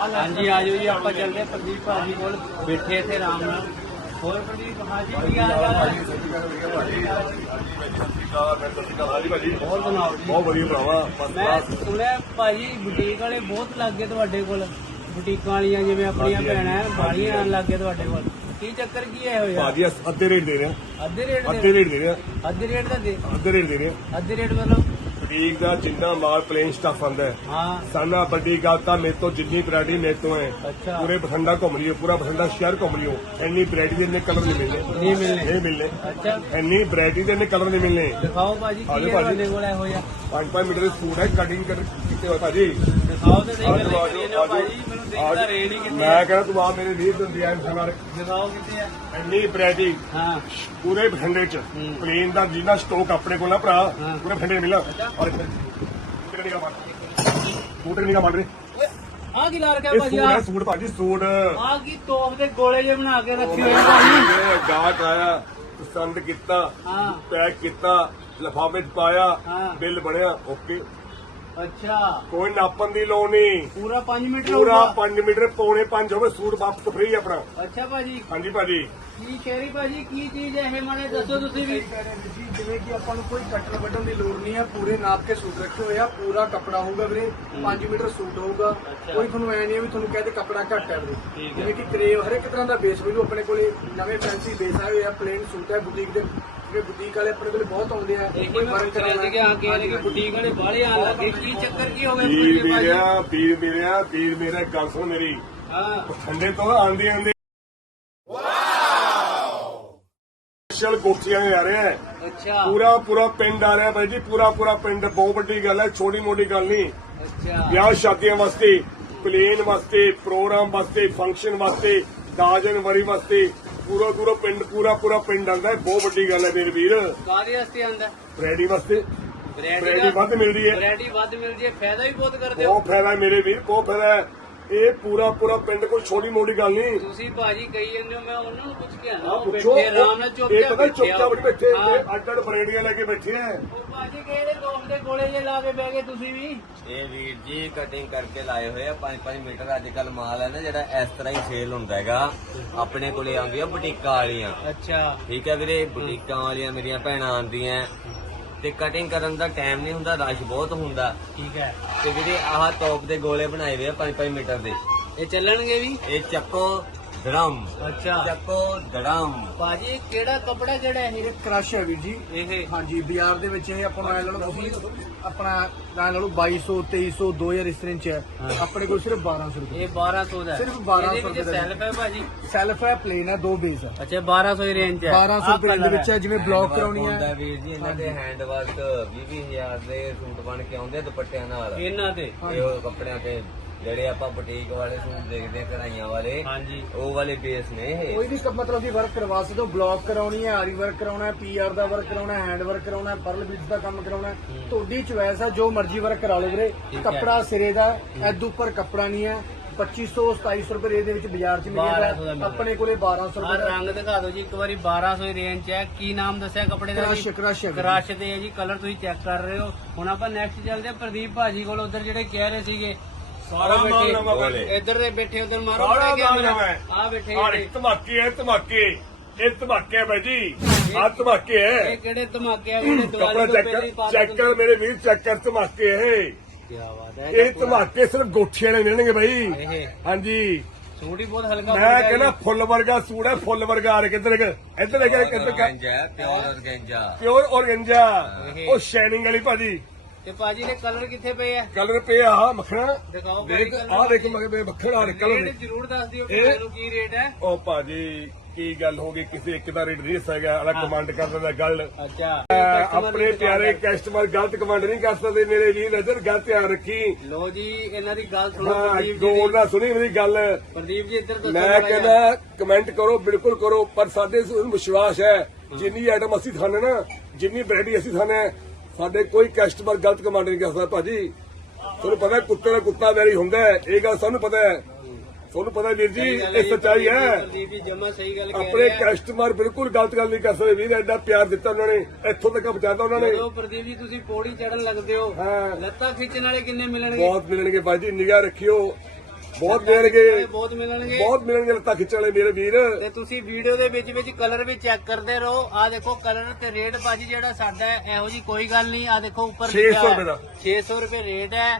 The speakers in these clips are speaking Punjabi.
ਹਾਂਜੀ ਆ ਜਾਓ ਜੀ ਆਪਾਂ ਚੱਲਦੇ ਪ੍ਰਦੀਪ ਭਾਜੀ ਕੋਲ ਬੈਠੇ ਇੱਥੇ ਆਰਾਮ ਨਾਲ। ਹੋਰ ਪ੍ਰਦੀਪ ਭਾਜੀ ਕੀ ਹਾਲ ਚਾਲ ਹੈ? ਹੋਰ ਸੁਣਾਓ ਜੀ ਬਹੁਤ ਵਧੀਆ ਭਰਾਵਾ ਮੈਂ ਸੁਣਿਆ ਭਾਜੀ ਬੁਟੀਕ ਵਾਲੇ ਬਹੁਤ ਲੱਗੇ ਤੁਹਾਡੇ ਕੋਲ। ਬੁਟੀਕਾਂ ਵਾਲੀਆਂ ਜਿਵੇਂ ਆਪਣੀਆਂ ਭੈਣਾਂ ਬਾਲੀਆਂ ਆਣ ਲੱਗੇ ਤੁਹਾਡੇ ਕੋਲ। ਕੀ ਚੱਕਰ ਕੀ ਹੈ ਹੋਇਆ ਭਾਜੀ ਅੱਧੇ ਰੇਟ ਦੇ ਰਹੇ ਅੱਧੇ ਰੇਟ ਅੱਧੇ ਰੇਟ ਦੇ ਰਹੇ ਅੱਧੇ ਰੇਟ ਦਾ ਦੇ। ਅੱਧੇ ਰੇਟ ਦੇ ਰਹੇ ਅੱਧੇ ਰੇਟ ਮਤਲਬ ਬੁਟੀਕ ਦਾ ਜਿੰਨਾ ਮਾਲ ਪਲੇਨ ਸਟਫ ਆਂਦਾ ਹੈ ਹਾਂ। ਸਾਨਾ ਵੱਡੀ ਗੱਲ ਤਾਂ ਮੇਰੇ ਤੋਂ ਜਿੰਨੀ ਵੈਰਾਈਟੀ ਮੇਰੇ ਤੋਂ ਹੈ। ਪੂਰੇ ਬਠਿੰਡਾ ਘੁੰਮ ਲਿਓ ਪੂਰਾ ਬਠਿੰਡਾ ਸ਼ਹਿਰ ਘੁੰਮ ਲਿਓ ਇੰਨੀ ਵੈਰਾਈਟੀ ਦੇ ਇੰਨੇ ਕਲਰ ਨਹੀਂ ਮਿਲਨੇ ਨਹੀਂ ਮਿਲਨੇ ਨਹੀਂ ਮਿਲਨੇ ਅੱਛਾ। ਇੰਨੀ ਵੈਰਾਈਟੀ ਦੇ ਇੰਨੇ ਕਲਰ ਨਹੀਂ ਮਿਲਨੇ ਦਿਖਾਓ ਭਾਜੀ ਕੀ ਹੈ। ਤੁਹਾਡੇ ਕੋਲ ਇਹੋ ਜਿਹਾ? 5-5 ਮੀਟਰ ਦੇ ਸੂਟ ਹੈ ਕਟਿੰਗ ਕਰ ਕੀਤੇ ਹੋਏ ਭਾਜੀ। ਦਿਖਾਓ ਤੇ ਸਹੀ ਭਾਜੀ? ਹੀ ਕਿੱਥੇ ਮੈਂ ਕਹਿੰਦਾ ਤੂੰ ਆ ਮੇਰੇ ਵੀਰ ਦਿੰਦੀ ਆ ਇਨਸਾਨ ਦਿਖਾਓ ਕਿੱਥੇ ਹੈ ਇੰਨੀ ਵੈਰਾਈਟੀ। ਹਾਂ। ਪੂਰੇ ਬਠਿੰਡੇ ਚ। ਪਲੇਨ ਦਾ ਜਿੰਨਾ ਸਟਾਕ ਆਪਣੇ ਕੋਲ ਨਾ ਭਰਾ। ਪੂਰੇ ਬਠਿੰਡੇ ਮਿਲਣਾ। ਔਰ ਕਿਹੜੇ ਨਿਕਾ ਮਾਰ ਸੂਟ ਨਿਕਾ ਮਾਰ ਰੇ ਆ ਕੀ ਲਾ ਰੱਖਿਆ ਭਾਜੀ? ਆ ਸੂਟ ਭਾਜੀ ਸੂਟ। ਆ ਕੀ ਤੋਪ ਦੇ ਗੋਲੇ ਜੇ ਬਣਾ ਕੇ ਰੱਖੇ ਹੋਏ ਭਾਜੀ? ਗਾਹਕ ਆਇਆ ਪਸੰਦ ਕੀਤਾ ਪੈਕ ਕੀਤਾ ਲਫਾਫੇ 'ਚ ਪਾਇਆ। ਬਿੱਲ ਬਣਿਆ ਓਕੇ। ਅੱਛਾ। ਕੋਈ ਨਾਪਣ ਦੀ ਲੋੜ ਨਹੀਂ। ਪੂਰਾ 5 ਮੀਟਰ ਪੂਰਾ ਹੋਊਗਾ। 5 ਮੀਟਰ ਪੌਣੇ 5 ਹੋਵੇ ਸੂਟ ਵਾਪਸ ਫ੍ਰੀ ਆਪਣਾ। ਅੱਛਾ ਭਾਜੀ। ਹਾਂਜੀ ਭਾਜੀ। ਕੀ ਸ਼ੇਰੀ ਭਾਜੀ? ਕੀ ਚੀਜ਼ ਹੈ ਇਹ ਮਾੜੇ ਦੱਸੋ ਤੁਸੀਂ ਵੀ। ਜਿਵੇਂ ਕਿ ਆਪਾਂ ਨੂੰ ਕੋਈ ਕੱਟਣ ਵੱਢਣ ਦੀ ਲੋੜ ਨਹੀਂ ਹੈ ਪੂਰੇ ਨਾਪ ਕੇ ਸੂਟ ਰੱਖੇ ਹੋਏ ਆ ਪੂਰਾ ਕੱਪੜਾ ਹੋਊਗਾ ਵੀਰੇ 5 ਮੀਟਰ ਸੂਟ ਹੋਊਗਾ। ਅੱਛਾ। ਕੋਈ ਤੁਹਾਨੂੰ ਐ ਨਹੀਂ ਹੈ ਵੀ ਤੁਹਾਨੂੰ ਕਹਦੇ ਕੱਪੜਾ ਘੱਟ ਹੈ ਵੀਰੇ। ਠੀਕ ਹੈ। ਜਿਵੇਂ ਕਿ ਕਰੇਵ ਹਰ ਇੱਕ ਤਰ੍ਹਾਂ ਦਾ ਬੇਸ ਮਿਲੂ ਆਪਣੇ ਕੋਲੇ ਨਵੇਂ ਫੈਂਸੀ ਬੇਸ ਆਏ ਹੋਏ ਆ ਪਲੇਨ ਸੂਟ ਹੈ ਬੁਟੀਕ ਦੇ। ਜਿਹੜੇ ਬੁਟੀਕ ਵਾਲੇ ਆਪਣੇ ਕੋਲੇ ਬਹੁਤ ਆਉਂਦੇ ਆ। ਇਹ ਮੈਂ ਪੁੱਛ ਰਿਹਾ ਸੀ ਕਿ ਆ ਕੇ ਕਿ ਬੁਟੀਕ ਵਾਲੇ ਬਾਹਲੇ ਆਣ ਲੱਗੇ ਕੀ ਚੱਕਰ ਕੀ ਹੋ ਗਿਆ ਪੀਰ ਮੇਰਿਆ ਪੀਰ ਮੇਰਿਆ ਪੀਰ ਮੇਰਾ ਗੱਲ ਸੁਣ ਮੇਰੀ। ਹਾਂ। ਠੰਡੇ ਤੋਂ ਆਂਦੀ ਆਂਦੀ। ਸਪੈਸ਼ਲ ਕੋਠੀਆਂ ਆ ਰਹੇ ਹੈ। ਅੱਛਾ। ਪੂਰਾ ਪੂਰਾ ਪਿੰਡ ਆ ਰਿਹਾ ਬਾਈ ਜੀ ਪੂਰਾ ਪੂਰਾ ਪਿੰਡ। ਬਹੁਤ ਵੱਡੀ ਗੱਲ ਹੈ ਛੋਟੀ ਮੋਟੀ ਗੱਲ ਨਹੀਂ। ਅੱਛਾ। ਵਿਆਹ ਸ਼ਾਦੀਆਂ ਵਾਸਤੇ ਪਲੇਨ ਵਾਸਤੇ ਪ੍ਰੋਗਰਾਮ ਵਾਸਤੇ ਫੰਕਸ਼ਨ ਵਾਸਤੇ 10 ਜਨਵਰੀ ਵਾਸਤੇ ਪੂਰਾ ਪੂਰਾ ਪਿੰਡ ਪੂਰਾ ਪੂਰਾ ਪਿੰਡ ਆਂਦਾ ਹੈ। ਬਹੁਤ ਵੱਡੀ ਗੱਲ ਹੈ ਮੇਰੇ ਵੀਰ। ਕਾਹਦੇ ਵਾਸਤੇ ਆਂਦਾ ਰੈਡੀ ਵਾਸਤੇ। ਵੈਰਾਈਟੀ ਵੱਧ ਮਿਲਦੀ ਹੈ। ਵੈਰਾਈਟੀ ਵੱਧ ਮਿਲਦੀ ਹੈ ਫਾਇਦਾ ਵੀ ਬਹੁਤ ਕਰਦੇ ਹੋ। ਬਹੁਤ ਫਾਇਦਾ ਮੇਰੇ ਵੀਰ ਬਹੁਤ ਫਾਇਦਾ ਇਹ ਪੂਰਾ ਪੂਰਾ ਪਿੰਡ ਕੋਈ ਛੋਟੀ ਮੋਟੀ ਗੱਲ ਨਹੀਂ। ਤੁਸੀਂ ਭਾਜੀ ਕਹੀ ਜਾਂਦੇ ਹੋ ਮੈਂ ਉਹਨਾਂ ਨੂੰ ਪੁੱਛ ਕੇ ਆਣਾ ਉਹ ਬੈਠੇ ਆਰਾਮ ਨਾਲ ਚੁੱਪ ਇਹ ਚਾਪ ਪਤਾ ਚੁੱਪ ਚਾਪ ਬੈਠੇ ਅੱਡ ਅੱਡ ਬਰੇਡੀਆਂ ਲੈ ਕੇ ਬੈਠੇ ਆ। ਉਹ ਭਾਜੀ ਕਿਹੜੇ ਦੋਸਤ ਦੇ ਕੋਲੇ ਜੇ ਲਾ ਕੇ ਬਹਿ ਗਏ ਤੁਸੀਂ ਵੀ। ਇਹ ਵੀਰ ਜੀ ਕਟਿੰਗ ਕਰਕੇ ਲਾਏ ਹੋਏ ਆ 5-5 ਮੀਟਰ ਅੱਜ ਕੱਲ ਮਾਲ ਹੈ ਨਾ ਜਿਹੜਾ ਇਸ ਤਰ੍ਹਾਂ ਹੀ ਸੇਲ ਹੁੰਦਾ ਹੈਗਾ। ਆਪਣੇ ਕੋਲੇ ਆਉਂਦੀਆਂ ਬੁਟੀਕਾਂ ਵਾਲੀਆਂ। ਅੱਛਾ। ਠੀਕ ਹੈ ਵੀਰੇ ਬੁਟੀਕਾਂ ਵਾਲੀਆਂ ਮੇਰੀਆਂ ਭੈਣਾਂ ਆਉਂਦੀਆਂ। ਤੇ ਕਟਿੰਗ ਕਰਨ ਦਾ ਟਾਈਮ ਨਹੀਂ ਹੁੰਦਾ ਰਸ਼ ਬਹੁਤ ਹੁੰਦਾ। ਠੀਕ ਹੈ। ਤੇ ਵੀਰੇ ਆਹ ਟੌਪ ਦੇ ਗੋਲੇ ਬਣਾਏ ਹੋਏ ਆ 5-5 ਮੀਟਰ ਦੇ। ਇਹ ਚੱਲਣਗੇ ਵੀ? ਇਹ ਚੱਕੋ। ਧੜਮ ਅੱਛਾ। ਚੱਕੋ ਧੜਮ ਭਾਜੀ ਕਿਹੜਾ ਕਪੜਾ ਕਿਹੜਾ ਇਹ? ਇਹ ਕ੍ਰਸ਼ ਹੈ ਵੀਰ ਜੀ। ਇਹ? ਹਾਂਜੀ ਬਾਜ਼ਾਰ ਦੇ ਵਿੱਚ ਇਹ ਆਪਾਂ ਨੂੰ ਐ ਲਾ ਲਓ ਤੁਸੀਂ ਆਪਣਾ ਲਾ ਲਓ 2200 2300 2000 ਇਸ ਤਰ੍ਹਾਂ ਚ ਹੈ। ਆਪਣੇ ਕੋਲ ਸਿਰਫ 1200 ਰੁਪਏ। ਇਹ 1200 ਦਾ ਹੈ। ਸਿਰਫ 1200 ਇਹਦੇ ਵਿੱਚ ਰੁਪਏ ਦਾ। ਸੈਲਫ ਹੈ ਭਾਜੀ? ਸੈਲਫ ਹੈ ਪਲੇਨ ਹੈ ਦੋ ਬੇਸ ਹੈ। ਅੱਛਾ 1200 ਦੀ ਰੇਂਜ ਹੈ। 1200 ਆਹ ਰੁਪਏ ਦੇ colour ਵਿੱਚ ਹੈ ਜਿਵੇਂ ਬਲੌਕ ਕਰਾਉਣੀ ਹੁੰਦਾ ਹੈ ਵੀਰ ਜੀ ਇਹਨਾਂ ਦੇ ਹੈਂਡ ਵਰਕ 20-20000 ਦੇ ਸੂਟ ਬਣ ਕੇ ਆਉਂਦੇ ਆ ਦੁਪੱਟਿਆਂ ਨਾਲ। ਇਹਨਾਂ ਤੇ ਇਹ ਉਹ ਕੱਪੜਿਆਂ ਤੇ ਜਿਹੜੇ ਆਪਾਂ ਬੁਟੀਕ ਵਾਲੇ ਸੂਟ ਦੇਖਦੇ ਆ ਕਢਾਈਆਂ ਵਾਲੇ ਹਾਂਜੀ। ਉਹ ਵਾਲੇ ਬੇਸ ਨੇ ਇਹ। ਕੋਈ ਵੀ ਕ- ਮਤਲਬ ਕਿ ਵਰਕ ਕਰਵਾ ਸਕਦੇ ਹੋ ਬਲੌਕ ਕਰਾਉਣੀ ਹੈ ਆਰੀ ਵਰਕ ਕਰਾਉਣਾ ਹੈ ਪੀਆਰ ਦਾ ਵਰਕ ਕਰਾਉਣਾ ਹੈ ਹੈਂਡ ਵਰਕ ਕਰਾਉਣਾ ਹੈ ਪਰਲ ਬਿਟਸ ਦਾ ਕੰਮ ਕਰਾਉਣਾ ਹੈ। ਤੁਹਾਡੀ ਚੁਆਇਸ ਹੈ ਜੋ ਮਰਜ਼ੀ ਵਰਕ ਕਰਾ ਲਓ ਵੀਰੇ। ਹੈ। ਕੱਪੜਾ ਸਿਰੇ ਦਾ ਐਦ ਉੱਪਰ ਕੱਪੜਾ ਨਹੀਂ ਹੈ। 2500 2700 ਰੁਪਏ ਰੇਂਜ ਦੇ ਵਿੱਚ ਬਾਜ਼ਾਰ 'ਚ 1200 ਦਾ ਮਿਲੇਗਾ ਮਿਲਦਾ। ਆਪਣੇ ਕੋਲੇ 1200 ਆ ਰੁਪਏ ਦਾ। ਰੰਗ ਦਿਖਾ ਦਿਓ ਜੀ ਇੱਕ ਵਾਰੀ 1200 ਦੀ ਰੇਂਜ 'ਚ ਹੈ। ਕੀ ਨਾਮ ਦੱਸਿਆ ਕੱਪੜੇ ਦਾ ਕ੍ਰਸ਼ ਜੀ? ਕ੍ਰਸ਼। ਕ੍ਰਸ਼ ਤੇ ਹੈ ਜੀ ਕਲਰ ਤੁਸੀਂ ਚੈੱਕ ਕਰ ਰਹੇ ਹੋ। ਹੁਣ ਆਪਾਂ ਨੈਕਸਟ ਚੱਲਦੇ ਹਾਂ। ਪ੍ਰਦੀਪ ਭਾਜੀ ਕੋਲ ਉਧਰ ਜਿਹੜੇ ਕਹਿ ਰਹੇ ਸੀਗੇ ਸਾਰਾ ਮਾਲ ਨਵਾਂ ਬੋਲੇ। ਇੱਧਰ ਦੇ ਬੈਠੇ ਉਧਰ ਮਾਰੋ ਸਾਰਾ ਮਾਲ ਨਵਾਂ ਹੈ। ਆ ਬੈਠੇ ਔਰ। ਇੱਕ ਧਮਾਕੇ ਹੈ ਧਮਾਕੇ। ਇਹ ਧਮਾਕੇ ਹੈ ਬਾਈ ਜੀ। ਆ ਧਮਾਕੇ ਹੈ। ਇਹ ਕਿਹੜੇ ਧਮਾਕੇ ਆ? ਜਿਹੜੇ ਕੱਪੜਾ ਦੀਵਾਲੀ ਤੋਂ ਚੈੱਕ ਪਹਿਲਾਂ ਹੀ ਪਾ ਚੈੱਕ ਕਰ ਮੇਰੇ ਵੀਰ ਚੈੱਕ ਕਰ ਧਮਾਕੇ ਇਹ। ਕੀ ਬਾਤ ਹੈ ਇਹ ਧਮਾਕੇ ਸਿਰਫ ਗੋਠੀਆਂ ਨੇ ਮਿਲਣਗੇ ਬਾਈ। ਇਹ ਹਾਂਜੀ। ਸੂਟ ਹੀ ਬਹੁਤ ਹਲਕਾ ਮੈਂ ਕਹਿੰਦਾ। ਫੁੱਲ ਵਰਗਾ ਸੂਟ ਹੈ ਫੁੱਲ ਵਰਗਾ। ਆ ਰਿਹਾ ਕਿੱਧਰ ਕਿ ਇੱਧਰ ਲੈ ਕੇ ਕਿੱਧਰ ਔਰਗੈਂਜਾ ਹੈ ਪਿਓਰ ਔਰਗੈਂਜਾ ਪਿਓਰ ਔਰਗੰਜਾ ਇਹ। ਉਹ ਸ਼ਾਈਨਿੰਗ ਵਾਲੀ ਭਾਜੀ। ਤੇ ਭਾਜੀ ਦੇ ਕਲਰ ਕਿੱਥੇ ਪਏ ਆ? ਕਲਰ ਪਿਆ ਆ ਮੱਖਣਾ ਦਿਖਾਓ ਦੇਖ ਆ ਦੇਖ ਮਗੇ ਮੱਖਣਾ ਕਲਰ ਰੇਟ ਜ਼ਰੂਰ ਦੱਸ ਦਿਓ ਕਿ ਇਹ- ਕੀ ਰੇਟ ਹੈ। ਉਹ ਭਾਜੀ ਕੀ ਗੱਲ ਹੋ ਗਈ? ਕਿਸੇ ਇੱਕ ਦਾ ਰੇਟ ਨਹੀਂ ਹੈਗਾ ਅਲੱਗ ਕਮਾਂਡ ਕਰ ਦਿੰਦਾ ਗੱਲ। ਅੱਛਾ। ਆਪਣੇ ਪਿਆਰੇ ਕਸਟਮਰ ਗਲਤ ਕਮਾਂਡ ਨਹੀਂ ਕਰ ਸਕਦੇ। ਮੇਰੇ ਵੀਰ ਨਜ਼ਰ ਗੱਲ ਧਿਆਨ ਰੱਖੀ। ਲੋ ਜੀ ਇਹਨਾਂ ਦੀ ਗੱਲ ਸੁਣੋ ਹਾਂ ਪ੍ਰਦੀਪ ਜੀ ਗੋਲ ਦੀ। ਨਾਲ ਸੁਣੀ ਮੇਰੀ ਗੱਲ। ਪ੍ਰਦੀਪ ਜੀ ਇੱਧਰ ਦੱਸੋ ਮੈਂ ਮਾੜਾ ਜਿਹਾ। ਕਹਿੰਦਾ ਕਮੈਂਟ ਕਰੋ ਬਿਲਕੁਲ ਕਰੋ ਪਰ ਸਾਡੇ ਨੂੰ ਵਿਸ਼ਵਾਸ ਹੈ। ਜਿੰਨੀ ਆਈਟਮ ਅਸੀਂ ਖਾਣੇ ਨਾ ਜਿੰਨੀ ਵੈਰਾਈਟੀ ਅਸੀਂ ਖਾਣੇ ਸਾਡੇ ਕੋਈ ਕਸਟਮਰ ਗਲਤ ਕਮਾਂਡ ਨਹੀਂ ਕਰ ਸਕਦਾ ਭਾਜੀ। ਤੁਹਾਨੂੰ ਪਤਾ ਕੁੱਤੇ ਦਾ ਕੁੱਤਾ ਵੈਰੀ ਹੁੰਦਾ ਇਹ ਗੱਲ ਸਾਨੂੰ ਪਤਾ ਹੈ। ਤੁਹਾਨੂੰ ਪਤਾ ਵੀਰ ਜੀ ਇਹ ਸੱਚਾਈ ਹੈ। ਆਪਣੇ ਕਸਟਮਰ ਬਿਲਕੁਲ ਗਲਤ ਗੱਲ ਨਹੀਂ ਕਰ ਸਕਦੇ ਵੀਰ ਐਡਾ ਪਿਆਰ ਦਿੱਤਾ ਉਹਨਾਂ ਨੇ। ਇੱਥੋਂ ਤੱਕ ਪਹੁੰਚਾਤਾ ਉਹਨਾਂ ਨੇ। ਜਦੋਂ ਪ੍ਰਦੀਪ ਜੀ ਤੁਸੀਂ ਪੌੜੀ ਚੜਨ ਲੱਗਦੇ ਹੋ। ਲੱਤਾਂ ਖਿੱਚਣ ਵਾਲੇ ਕਿੰਨੇ ਮਿਲਣਗੇ? ਬਹੁਤ ਮਿਲਣਗੇ ਭਾਈ ਜੀ ਨਿਗਾਹ ਰੱਖਿਓ। ਬਹੁਤ ਮਿਲਣਗੇ। ਬਹੁਤ ਮਿਲਣਗੇ। ਬਹੁਤ ਮਿਲਣਗੇ ਲੱਤਾਂ ਖਿੱਚਣ ਵਾਲੇ ਮੇਰੇ ਵੀਰ। ਤੇ ਤੁਸੀਂ ਵੀਡੀਓ ਦੇ ਵਿੱਚ ਵਿੱਚ ਕਲਰ ਵੀ ਚੈੱਕ ਕਰਦੇ ਰਹੋ। ਆ ਦੇਖੋ ਕਲਰ ਤੇ ਰੇਟ ਭਾਜੀ ਜਿਹੜਾ ਸਾਡਾ ਹੈ, ਇਹੋ ਜੀ ਕੋਈ ਗੱਲ ਨਹੀਂ। ਆ ਦੇਖੋ ਉੱਪਰ 600 ਲਿਖਿਆ ਰੁਪਏ ਦਾ। 600 ਰੁਪਏ ਰੇਟ ਹੈ।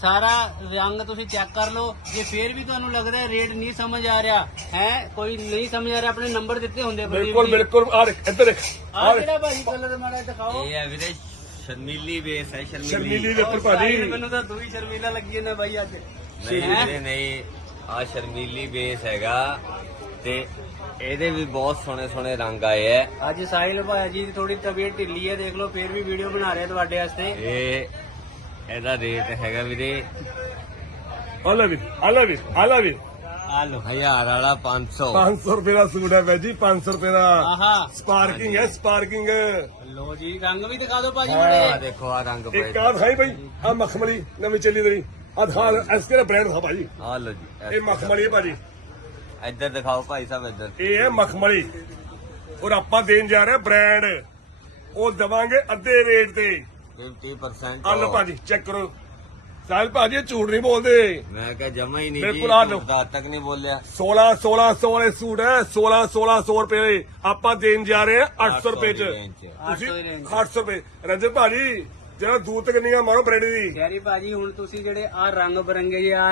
ਸਾਰਾ ਰੰਗ ਤੁਸੀਂ ਚੈੱਕ ਕਰ ਲਓ। ਜੇ ਫੇਰ ਵੀ ਤੁਹਾਨੂੰ ਲੱਗ ਰਿਹਾ ਰੇਟ ਨਹੀਂ ਸਮਝ ਆ ਰਿਹਾ ਹੈ ਕੋਈ ਨਹੀਂ ਸਮਝ ਆ ਰਿਹਾ ਆਪਣੇ ਨੰਬਰ ਦਿੱਤੇ ਹੁੰਦੇ ਆ ਬਿਲਕੁਲ ਬਿਲਕੁਲ। ਆ ਦੇਖ ਇੱਧਰ ਦੇਖ। ਆ ਕਿਹੜਾ ਭਾਜੀ ਕਲਰ ਮਾੜਾ ਦਿਖਾਓ। ਇਹ ਹੈ ਵੀਰੇ ਸ਼ਰਮੀਲੀ ਬੇਸ ਹੈ ਸ਼ਰਮੀਲੀ। ਸ਼ਰਮੀਲੀ ਦੇ ਉੱਪਰ ਭਾਜੀ ਮੈਨੂੰ ਤਾਂ ਦੂਈ ਸ਼ਰਮੀਲਾ ਲੱਗੀ ਜਾਂਦਾ ਬਾਈ ਅੱਜ। ਨਹੀਂ ਹੈਂ? ਵੀਰੇ ਨਹੀਂ ਆ ਸ਼ਰਮੀਲੀ ਬੇਸ ਹੈਗਾ ਤੇ ਇਹਦੇ ਵੀ ਬਹੁਤ ਸੋਹਣੇ ਸੋਹਣੇ ਰੰਗ ਆਏ ਐ। ਅੱਜ ਸਾਹਿਲ ਭਾਜੀ ਦੀ ਥੋੜੀ ਤਬੀਅਤ ਢਿੱਲੀ ਹੈ ਦੇਖ ਲਓ ਫੇਰ ਵੀ ਵੀਡੀਓ ਬਣਾ ਰਿਹਾ ਤੁਹਾਡੇ ਵਾਸਤੇ। ਇਹ ਇਹਦਾ ਰੇਟ ਹੈਗਾ ਵੀਰੇ। ਆ ਲੈ ਵੀ ਆ ਲੈ ਵੀ ਆ ਲੈ ਵੀ ਆ ਲਓ ਹਜ਼ਾਰ ਵਾਲਾ 500 500 ਰੁਪਏ ਦਾ ਸੂਟ ਹੈ ਬਾਈ ਜੀ 500 ਰੁਪਏ ਦਾ। ਆਹਾ। ਸਪਾਰਕਿੰਗ ਹੈ ਸਪਾਰਕਿੰਗ ਲੋ ਜੀ ਰੰਗ ਵੀ ਦਿਖਾ ਦਿਓ ਭਾਜੀ। ਬੜੇ। ਆ ਦੇਖੋ ਆ ਰੰਗ ਇੱਕ ਪਏ। ਆ ਖਾਈ ਬਾਈ ਆ ਮਖਮਲੀ ਨਵੀਂ ਚੱਲੀ ਤੇਰੀ। ਆ ਦਿਖਾ ਇਸ ਕਿਹੜਾ ਬ੍ਰਾਂਡ ਦਾ ਭਾਜੀ? ਆ ਲੋ ਜੀ ਇਹ ਮਖਮਲੀ ਹੈ ਭਾਜੀ। ਇੱਧਰ ਦਿਖਾਓ ਭਾਈ ਸਾਹਿਬ ਇੱਧਰ। ਇਹ ਹੈ ਮਖਮਲੀ। ਔਰ ਆਪਾਂ ਦੇਣ ਜਾ ਰਹੇ ਬ੍ਰਾਂਡ ਉਹ ਦਵਾਂਗੇ ਅੱਧੇ ਰੇਟ ਤੇ। 50% ਆ off। ਭਾਜੀ ਚੈੱਕ ਕਰੋ। ਸਾਹਿਲ ਭਾਜੀ ਇਹ ਝੂਠ ਨਹੀਂ ਬੋਲਦੇ। ਮੈਂ ਕਿਹਾ ਜਮਾ ਹੀ ਨਹੀਂ ਬਿਲਕੁਲ ਆ। ਦਾ ਤੱਕ ਨਹੀਂ ਬੋਲਿਆ। 16 1600 ਵਾਲੇ ਸੂਟ ਹੈ 16 1600 ਰੁਪਏ ਦੇ। ਆਪਾਂ ਦੇਣ ਜਾ ਰਹੇ ਹਾਂ 800 ਰੁਪਏ ਚ। ਦੀ range ਚ। ਤੁਸੀਂ 800 ਦੀ range 800 ਰੁਪਏ। ਰੰਜਨ ਭਾਜੀ ਜਿਹੜਾ ਦੂਰ ਤੱਕ ਨਹੀਂ ਆ ਮਾਰੋ ਬ੍ਰੈਡ ਦੀ। ਗੈਰੀ ਭਾਜੀ, ਹੁਣ ਤੁਸੀਂ ਜਿਹੜੇ ਆ ਰੰਗ ਬਰੰਗੇ ਆ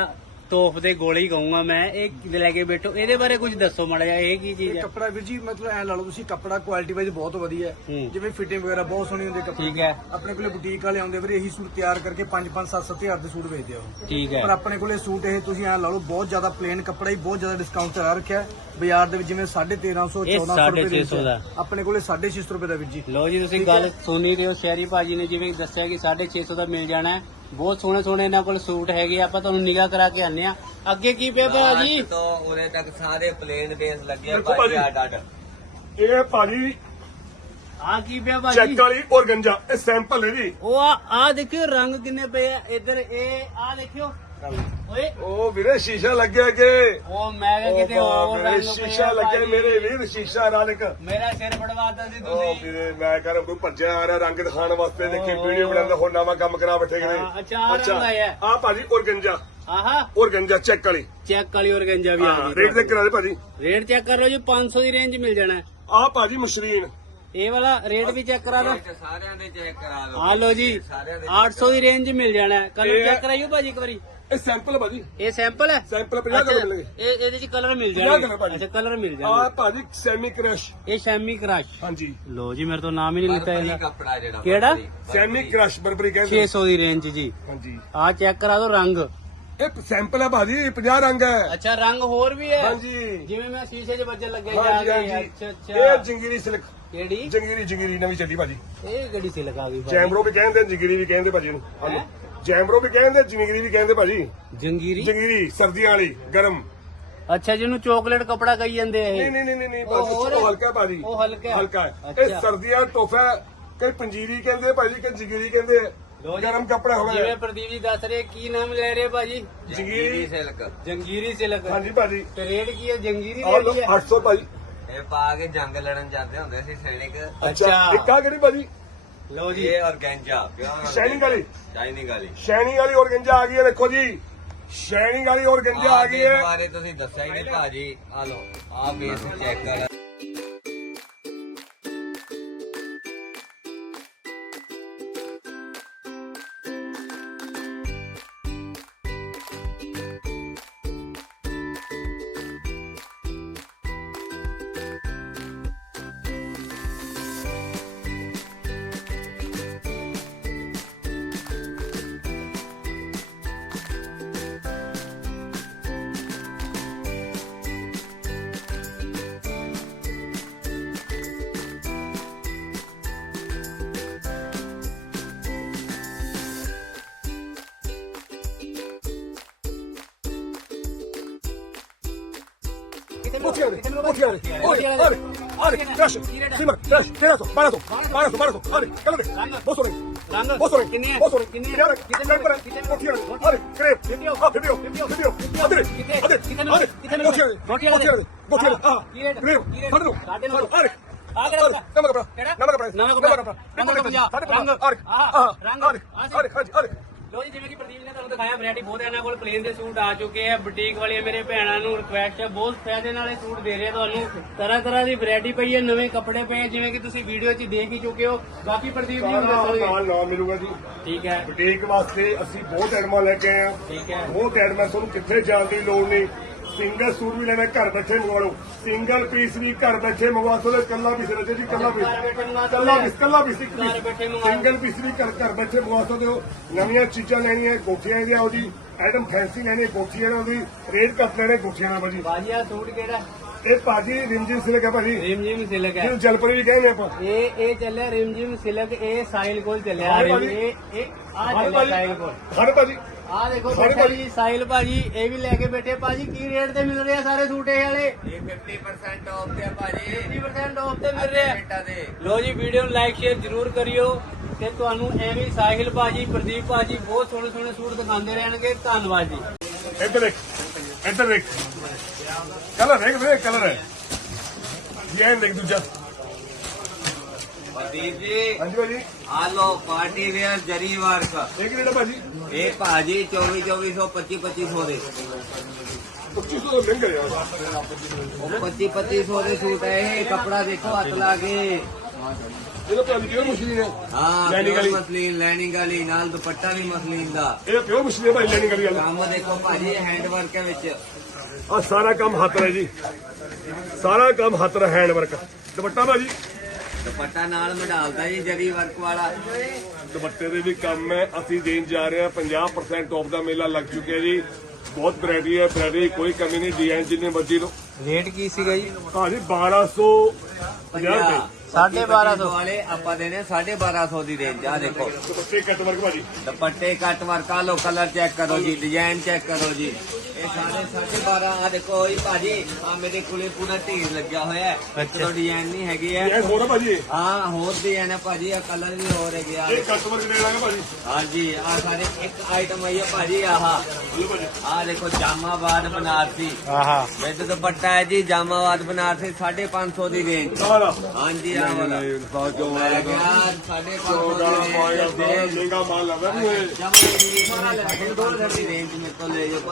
ਤੋਪ ਦੇ ਗੋਲੇ ਹੀ ਕਹੂੰਗਾ ਮੈਂ। ਇਹ ਲੈ ਕੇ ਬੈਠੋ। ਇਹਦੇ ਬਾਰੇ ਕੁਝ ਦੱਸੋ ਮਾੜਾ ਜਿਹਾ ਇਹ ਕੀ ਚੀਜ਼ ਇਹ ਹੈ ਕੱਪੜਾ ਵੀਰ ਜੀ ਮਤਲਬ ਐ ਲਾ ਲਓ ਤੁਸੀਂ ਕੱਪੜਾ ਕੁਆਲਿਟੀ ਵਾਈਜ਼ ਬਹੁਤ ਵਧੀਆ। ਹੈ। ਹੂੰ। ਜਿਵੇਂ ਫਿਟਿੰਗ ਵਗੈਰਾ ਬਹੁਤ ਸੋਹਣੀ ਹੁੰਦੀ ਹੈ ਕੱਪੜੇ। ਠੀਕ ਹੈ। ਆਪਣੇ ਕੋਲੇ ਬੁਟੀਕ ਵਾਲੇ ਆਉਂਦੇ ਵੀਰੇ ਇਹੀ ਸੂਟ ਤਿਆਰ ਕਰਕੇ 5 5 7 7 ਹਜ਼ਾਰ ਦੇ ਸੂਟ ਵੇਚਦੇ ਆ ਉਹ। ਠੀਕ ਹੈ। ਪਰ ਆਪਣੇ ਕੋਲੇ ਸੂਟ ਇਹ ਤੁਸੀਂ ਐ ਲਾ ਲਓ ਬਹੁਤ ਜ਼ਿਆਦਾ ਪਲੇਨ ਕੱਪੜਾ ਹੀ ਬਹੁਤ ਜ਼ਿਆਦਾ ਡਿਸਕਾਊਂਟ ਚਲਾ ਰੱਖਿਆ। ਹੈ। ਬਾਜ਼ਾਰ ਦੇ ਵਿੱਚ ਜਿਵੇਂ 1350 ਇਹ 1400 ਰੁਪਏ ਦੇ 650 ਦਾ। ਆਪਣੇ ਕੋਲੇ 650 ਰੁਪਏ ਦਾ ਵੀਰ ਜੀ। ਲੋ ਜੀ ਤੁਸੀਂ ਗੱਲ ਸੁਣੀ ਰਹੇ ਹੋ ਸ਼ਹਿਰੀ ਭਾਜੀ ਨੇ ਜਿਵੇਂ ਦੱਸਿਆ ਕਿ 650 ਦਾ ਮਿਲ ਜਾਣਾ ਹੈ। ਬਹੁਤ ਸੋਹਣੇ ਸੋਹਣੇ ਇਹਨਾਂ ਕੋਲ ਸੂਟ ਹੈਗੇ ਆ, ਆਪਾਂ ਤੁਹਾਨੂੰ ਨਿਗਾਹ ਕਰਾ ਕੇ ਆਨੇ ਆ ਅੱਗੇ ਕੀ ਪਿਆ ਭਾਜੀ ਲਾਸਟ ਤੋਂ ਉਰੇ ਤੱਕ ਸਾਰੇ ਪਲੇਨ ਬੇਸ ਲੱਗੇ ਆ ਦੇਖੋ ਭਾਜੀ ਭਾਜੀ। ਅੱਡ ਅੱਡ ਇਹ ਭਾਜੀ ਆ ਕੀ ਪਿਆ ਭਾਜੀ? ਚੈੱਕ ਵਾਲੀ ਔਰਗੰਜਾ ਇਹ ਸੈਂਪਲ ਹੈ ਜੀ। ਉਹ ਆ ਆ ਦੇਖਿਓ ਰੰਗ ਕਿੰਨੇ ਪਏ ਆ। ਇੱਧਰ ਇਹ ਆ ਦੇਖਿਓ। ਓਏ। ਉਹ ਵੀਰੇ ਸ਼ੀਸ਼ਾ ਲੱਗਿਆ ਕਿ? ਉਹ ਮੈਂ ਕਿਹਾ ਕਿਤੇ ਹੋਰ ਮੇਰੇ ਰੰਗ ਸ਼ੀਸ਼ਾ ਲੱਗਿਆ ਭਾਜੀ। ਮੇਰੇ ਵੀਰ ਸ਼ੀਸ਼ਾ ਇੱਕ ਮੇਰਾ ਸਿਰ ਫੜਵਾਤਾ ਸੀ ਉਹ ਤੁਸੀਂ। ਵੀਰੇ ਮੈਂ ਕਰ ਕੋਈ ਭੱਜਿਆ ਆ ਰਿਹਾ ਰੰਗ ਦਿਖਾਉਣ ਵਾਸਤੇ ਦੇਖੀ। ਵੀਡੀਓ ਬਣਾਉਂਦਾ ਹੋਰ ਨਵਾਂ ਕੰਮ ਕਰਾ ਬੈਠੇ ਹਾਂ, ਕਿਤੇ ਅੱਛਾ, ਆਹ ਰੰਗ ਆਇਆ। ਆ ਭਾਜੀ ਔਰਗੰਜਾ। ਆਹਾ। ਔਰਗੰਜਾ ਚੈੱਕ ਵਾਲੀ। ਚੈੱਕ ਵਾਲੀ ਔਰਗੰਜਾ ਵੀ ਆ ਹਾਂ ਗਈ। ਰੇਟ ਦੇ ਕਰਾ ਦੇ ਭਾਜੀ। ਰੇਟ ਚੈੱਕ ਕਰ ਲਓ ਜੀ 500 ਦੀ ਰੇਂਜ ਮਿਲ ਜਾਣਾ। ਹੈ। ਆ ਭਾਜੀ ਮਸ਼ਰੀਨ ਇਹ ਵਾਲਾ ਰੇਟ ਵੀ ਚੈੱਕ ਕਰਾ ਲਓ ਇਹ ਸਾਰਿਆਂ ਦੇ ਚੈੱਕ ਕਰਾ ਲਓ ਆ ਲਓ ਜੀ ਸਾਰਿਆਂ ਦੇ 800 ਦੀ ਰੇਂਜ ਮਿਲ ਜਾਣਾ। ਕਲਰ ਇਹ- ਚੈੱਕ ਕਰਾਈਓ ਭਾਜੀ ਇੱਕ ਵਾਰੀ। ਇਹ ਸੈਂਪਲ ਹੈ ਭਾਜੀ। ਇਹ ਸੈਂਪਲ ਹੈ ਸੈਂਪਲ 50 ਅੱਛਾ, ਕਲਰ ਮਿਲਣਗੇ ਇਹ ਇਹਦੇ 'ਚ ਕਲਰ ਮਿਲ 50 ਜਾਣਗੇ। ਕਲਰ ਭਾਜੀ। ਅੱਛਾ ਕਲਰ ਮਿਲ ਆ ਜਾਣਗੇ। ਭਾਜੀ ਸੈਮੀ ਕ੍ਰਸ਼ ਇਹ ਸ਼ੈਮੀ ਕ੍ਰਸ਼ ਹਾਂਜੀ। ਲੋ ਜੀ ਮੇਰੇ ਤੋਂ ਨਾਮ ਹੀ ਨਹੀਂ ਲਿੱਤਾ ਬਰਬਰੀ ਇਹਦਾ। ਕੱਪੜਾ ਜਿਹੜਾ ਕਿਹੜਾ? Burberry, semi Burberry. Crush Burberry ਕਹਿੰਦੇ। 600 ਦੀ ਰੇਂਜ 'ਚ ਜੀ। ਹਾਂਜੀ। ਆ ਚੈੱਕ ਕਰਾ ਦਿਓ ਰੰਗ। ਇਹ ਸੈਂਪਲ ਹੈ ਭਾਜੀ 50 ਰੰਗ ਹੈ। ਅੱਛਾ ਰੰਗ ਹੋਰ ਵੀ ਹੈ? ਹਾਂਜੀ। ਜਿਵੇਂ ਮੈਂ ਸ਼ੀਸ਼ੇ 'ਚ ਵੱਜਣ ਲੱਗਿਆ ਜਾ ਹਾਂਜੀ ਕੇ ਹਾਂਜੀ। ਅੱਛਾ ਇਹ ਅੱਛਾ ਜੰਗੀਰੀ ਸਿਲਕ ਕਿਹੜੀ? ਜੰਗੀਰੀ ਜੰਗੀਰੀ ਨਵੀਂ ਚੱਲੀ ਭਾਜੀ। ਇਹ ਕਿਹੜੀ ਸਿਲਕ ਆ ਗਈ ਭਾਜੀ? ਜੈਮਰੋ ਵੀ ਕਹਿੰਦੇ ਜੰਗੀਰੀ ਵੀ ਕਹਿੰਦੇ ਭਾਜੀ ਨੂੰ। ਹੈਂ? ਜੈਮਰੋ ਵੀ ਕਹਿੰਦੇ ਜੰਗੀਰੀ ਵੀ ਕਹਿੰਦੇ ਭਾਜੀ। ਜੰਗੀਰੀ? ਜੰਗੀਰੀ ਸਰਦੀਆਂ ਵਾਲੀ ਗਰਮ। ਅੱਛਾ ਜਿਹਨੂੰ ਚੋਕਲੇਟ ਕਪੜਾ ਕਹੀ ਜਾਂਦੇ ਆ ਨਹੀਂ ਇਹ। ਨਹੀਂ ਨਹੀਂ ਨਹੀਂ, ਨਹੀਂ ਉਹ ਭਾਜੀ ਹੋਰ? ਉਹ ਹਲਕਾ ਭਾਜੀ। ਉਹ ਹਲਕਾ? ਹਲਕਾ ਹੈ। ਅੱਛਾ। ਇਹ ਸਰਦੀਆਂ ਤੋਹਫਾ ਹੈ। ਕਈ ਪੰਜੀਰੀ ਕਹਿੰਦੇ ਭਾਜੀ ਕਿ ਜੰਗੀਰੀ ਕਹਿੰਦੇ। ਜੀ, ਗਰਮ ਕੱਪੜਾ ਹੋਵੇ। ਜਿਵੇਂ ਪ੍ਰਦੀਪ ਜੀ ਦੱਸ ਰਹੇ ਕੀ ਨਾਮ ਲੈ ਰਹੇ ਭਾਜੀ? ਜੰਗੀਰੀ। ਸਿਲਕ। ਜੰਗੀਰੀ ਸਿਲਕ। ਹਾਂਜੀ ਭਾਜੀ। ਤੇ ਰੇਟ ਕੀ ਹੈ? ਜੰਗੀਰੀ ਆਹ ਰੇਟ ਹੈ। 800 ਭਾਜੀ। ਇਹ ਪਾ ਕੇ ਜੰਗ ਲੜਨ ਜਾਂਦੇ ਹੁੰਦੇ ਸੀ ਸੈਨਿਕ। ਅੱਛਾ। ਇੱਕ ਆ ਕਿਹੜੀ ਭਾਜੀ? ਲਓ ਜੀ। ਇਹ ਔਰਗੈਂਜਾ Shining ਵਾਲੀ? ਸ਼ਾਈਨਿੰਗ ਵਾਲੀ। ਸ਼ੈਣੀ ਵਾਲੀ ਔਰਗੰਜਾ ਆ ਗਈ ਹੈ ਦੇਖੋ ਜੀ। ਸ਼ੈਣੀ ਵਾਲੀ ਔਰਗੰਜਾ ਆ ਗਈ ਹੈ। ਬਾਰੇ ਤੁਸੀਂ ਦੱਸਿਆ ਹੀ ਨਹੀਂ ਭਾਜੀ। ਆ ਲਓ ਆ ਬੇਸ ਚੈੱਕ ਕਰ ਉੱਥੇ ਆ ਦੇ ਉੱਥੇ ਆ ਦੇ ਓਏ ਆ ਦੇ ਆ ਦੇ ਕ੍ਰਸ਼ ਸਿਮਰ ਕ੍ਰਸ਼ 1300 1200 1200 1200 ਆ ਦੇ ਕੱਲ ਦੇ ਬਹੁਤ ਸੋਹਣੇ ਰੰਗ ਬਹੁਤ ਸੋਹਣੇ ਕਿੰਨੀ ਹੈ ਬਹੁਤ ਸੋਹਣੇ ਕਿੰਨੀ ਯਾਰ ਹੈ ਕਿਤੇ ਕਿਤੇ ਪਰ ਕਿਤੇ ਉੱਥੇ ਆ ਦੇ ਆ ਦੇ ਕਰੇਪ ਫਿਫਟੀਓ। ਆ ਫਿਫਟੀਓ ਫਿਫਟੀਓ ਆ ਦੇ ਕਿਤੇ ਨੂੰ ਨੂੰ। ਲੋ ਜੀ ਜਿਵੇਂ ਕਿ ਪ੍ਰਦੀਪ ਨੇ ਤੁਹਾਨੂੰ ਦਿਖਾਇਆ ਵੈਰਾਈਟੀ ਬਹੁਤ ਹੈ। ਇਹਨਾਂ ਕੋਲ ਪਲੇਨ ਦੇ ਸੂਟ ਆ ਚੁੱਕੇ ਆ ਬੁਟੀਕ ਵਾਲੀਆਂ ਮੇਰੇ ਭੈਣਾਂ ਨੂੰ ਰਿਕੁਐਸਟ ਹੈ ਬਹੁਤ ਫਾਇਦੇ ਨਾਲੇ ਸੂਟ ਦੇ ਰਹੇ ਤੁਹਾਨੂੰ। ਤਰ੍ਹਾਂ ਤਰ੍ਹਾਂ ਦੀ ਵੈਰਾਈਟੀ ਪਈ ਹੈ ਨਵੇਂ ਕੱਪੜੇ ਪਏ ਆ, ਜਿਵੇਂ ਕਿ ਤੁਸੀਂ ਵੀਡੀਓ 'ਚ ਦੇਖ ਹੀ ਚੁੱਕੇ ਹੋ। ਬਾਕੀ ਪ੍ਰਦੀਪ ਜੀ ਹੁਣ ਸਾਰਾ ਦੱਸੋਗੇ ਮਾਲ ਨਾ ਮਿਲੂਗਾ ਜੀ। ਠੀਕ ਹੈ। ਬੁਟੀਕ ਵਾਸਤੇ ਅਸੀਂ ਬਹੁਤ ਐਡਮਾਂ ਲੈ ਕੇ ਆਏ ਆ। ਠੀਕ ਹੈ। ਬਹੁਤ ਐਡਮਾਂ ਤੁਹਾਨੂੰ ਕਿੱਥੇ ਜਾਣ ਦੀ ਲੋੜ ਨਹੀਂ। ਸਿੰਗਲ ਸੂਟ ਵੀ ਲੈਣਾ ਘਰ ਬੈਠੇ ਮੰਗਵਾ ਲਓ ਸਿੰਗਲ ਪੀਸ ਵੀ ਘਰ ਬੈਠੇ ਮੰਗਵਾ ਸਕਦੇ ਕੱਲਾ ਪੀਸ ਰਜੇ ਜੀ ਕੱਲਾ ਪੀਸ ਕੱਲਾ। ਪੀਸ ਕੱਲਾ ਪੀਸ ਇੱਕ ਮੰਗਵਾ ਸਿੰਗਲ ਪੀਸ ਵੀ ਘਰ ਘਰ ਬੈਠੇ ਮੰਗਵਾ ਸਕਦੇ ਹੋ। ਨਵੀਆਂ ਚੀਜ਼ਾਂ ਲੈਣੀਆਂ ਕੋਠੀਆਂ ਦੀਆਂ ਉਹਦੀ ਆਈਟਮ ਫੈਂਸੀ ਲੈਣੀ ਕੋਠੀਆਂ ਨਾਲ ਉਹਦੀ ਰੇਟ ਘੱਟ ਲੈਣੇ ਕੋਠੀਆਂ ਨਾਲ ਭਾਜੀ। ਬਾਜੀ ਆ ਸੂਟ ਕਿਹੜਾ? ਇਹ ਭਾਜੀ ਰਿਮਜਿਮ ਸਿਲਕ ਹੈ ਭਾਜੀ। ਰਿਮਜਿਮ ਸਿਲਕ ਹੈ। ਜਿਹਨੂੰ ਜਲਪਰੀ ਵੀ ਕਹਿੰਦੇ ਆਪਾਂ। ਇਹ ਇਹ ਚੱਲਿਆ ਰਿਮਜਿਮ ਸਿਲਕ ਇਹ ਸਾਈਲ ਕੋਲ ਚੱਲਿਆ। ਇਹ ਇਹ ਆ ਚੱਲਿਆ ਸਾਈਲ ਕੋਲ। ਹਾਂ ਭਾਜੀ। ਆ ਦੇਖੋ ਸਾਰੇ ਬੈਠਾ ਭਾਜੀ। ਜੀ ਸਾਹਿਲ ਭਾਜੀ ਇਹ ਵੀ ਲੈ ਕੇ ਬੈਠੇ। ਭਾਜੀ ਕੀ ਰੇਟ ਤੇ ਮਿਲ ਰਹੇ ਆ ਸਾਰੇ ਸੂਟ ਇਹ ਵਾਲੇ? ਇਹ 50% ਆਫ ਤੇ ਆ ਭਾਜੀ। 50% ਆਫ ਤੇ ਮਿਲ ਰਹੇ। ਆ ਰੇਟਾਂ ਦੇ। ਲੋ ਜੀ ਵੀਡੀਓ ਨੂੰ ਲਾਈਕ ਸ਼ੇਅਰ ਜਰੂਰ ਕਰਿਓ ਤੇ ਤੁਹਾਨੂੰ ਐਵੇਂ ਹੀ ਸਾਹਿਲ ਭਾਜੀ ਪ੍ਰਦੀਪ ਭਾਜੀ ਬਹੁਤ ਸੋਹਣੇ ਸੋਹਣੇ ਸੂਟ ਦਿਖਾਉਂਦੇ ਰਹਿਣਗੇ। ਧੰਨਵਾਦ ਜੀ। ਇੱਧਰ ਦੇਖ ਇੱਧਰ ਦੇਖ। ਕਲਰ ਦੇਖ ਵੇ ਕਲਰ ਹੈ ਜੀ ਐਂ ਦੇਖ ਦੂਜਾ। ਪ੍ਰਦੀਪ ਜੀ। ਹਾਂਜੀ ਭਾਜੀ। ਆ ਲੋ ਪਾਰਟੀ ਵੇਅਰ ਜਰੀ ਵਰਕ। ਇਹ ਕਿਹੜਾ ਭਾਜੀ। ਇਹ ਭਾਜੀ 24 2400 25 2500 ਦੇ। 2500 ਤੋਂ ਮਹਿੰਗਾ ਯਾਰ। 25 2500 ਦੇ ਸੂਟ ਹੈ ਇਹ ਕੱਪੜਾ ਦੇਖੋ ਹੱਥ ਲਾ ਕੇ। ਇਹ ਤਾਂ ਪਿਓਰ ਮਸ਼ੀਨ ਹੈ। ਪਿਓਰ ਵਾਲੀ। ਮਸਲੀਨ ਲੈਨਿੰਗ ਵਾਲੀ ਨਾਲ ਦੁਪੱਟਾ ਵੀ ਮਸਲੀਨ ਦਾ। ਇਹ ਪਿਓਰ ਮਸ਼ੀਨ ਹੈ ਭਾਈ ਲੈਣੀ ਗੱਲ। ਕੰਮ ਦੇਖੋ ਭਾਜੀ ਹੈਂਡ ਵਰਕ ਹੈ ਵਿੱਚ। ਆ ਸਾਰਾ ਕੰਮ ਹੱਥ ਦਾ ਜੀ। ਸਾਰਾ ਕੰਮ ਹੱਥ ਦਾ ਹੈਂਡ ਵਰਕ ਦੁਪੱਟਾ ਭਾਜੀ। ਦੁਪੱਟਾ ਨਾਲ ਮਡਾਲਦਾ ਜੀ ਜਰੀ ਵਰਕ ਵਾਲਾ। ਦੁਪੱਟੇ ਦੇ ਵੀ ਕੰਮ ਹੈ। ਅਸੀਂ ਦੇਣ ਜਾ ਰਹੇ ਹਾਂ। 50% ਆਫ ਦਾ ਮੇਲਾ ਲੱਗ ਚੁੱਕਿਆ ਜੀ। ਬਹੁਤ ਵੈਰਾਈਟੀ ਹੈ। ਵੈਰਾਈਟੀ ਕੋਈ ਕਮੀ ਨਹੀਂ। ਡਿਜ਼ਾਈਨ ਜਿੰਨੇ ਮਰਜ਼ੀ ਲਓ। ਰੇਟ ਕੀ ਸੀਗਾ ਜੀ? ਭਾਜੀ 1250 ਰੁਪਏ। ਸਾਢੇ ਬਾਰਾਂ ਸੌ। ਵਾਲੇ ਆਪਾਂ ਦੇਣੇ 1250 ਦੀ ਰੇਂਜ ਆ ਦੇਖੋ। ਦੁਪੱਟੇ ਕੱਟ ਵਰਕ ਭਾਜੀ। ਦੁਪੱਟੇ ਕੱਟ ਵਰਕ ਆ ਲੋ ਕਲਰ ਚੈੱਕ ਕਰੋ ਜੀ ਡਿਜ਼ਾਈਨ ਚੈੱਕ ਕਰੋ ਜੀ। ਇਹ ਸਾਰੇ 12.5 ਆ ਦੇਖੋ ਇਹ ਭਾਜੀ ਆ ਮੇਰੇ ਕੋਲੇ ਪੂਰਾ ਢੇਰ ਲੱਗਿਆ ਹੋਇਆ ਹੈ। ਇੱਕ ਦੋ ਡਿਜ਼ਾਈਨ ਨਹੀਂ ਹੈਗੇ ਆ ਇਹ ਹੋਰ ਆ ਭਾਜੀ। ਇਹ ਹਾਂ ਹੋਰ ਡਿਜ਼ਾਈਨ ਹੈ ਭਾਜੀ ਆ ਕਲਰ ਵੀ ਹੋਰ ਹੈਗੇ ਆ। ਇਹ ਕੱਟ ਵਰਕ ਦੇ ਲਾਂਗੇ ਭਾਜੀ। ਹਾਂਜੀ ਆ ਸਾਰੇ ਇੱਕ ਆਈਟਮ ਆਈ ਹੈ ਭਾਜੀ ਆਹ। ਆ ਦੇਖੋ ਜਾਮਾਬਾਦ ਬਨਾਰਸੀ। ਆਹਾ। ਵਿੱਚ ਦੁਪੱਟਾ ਹੈ ਜੀ ਜਾਮਾਬਾਦ ਬਨਾਰਸੀ 550 ਦੀ ਰੇਂਜ ਹਾਂਜੀ ਆ ਵਾਲਾ ਬਾਜੋ ਮੈਂ ਕਿਹਾ 550 ਦਾ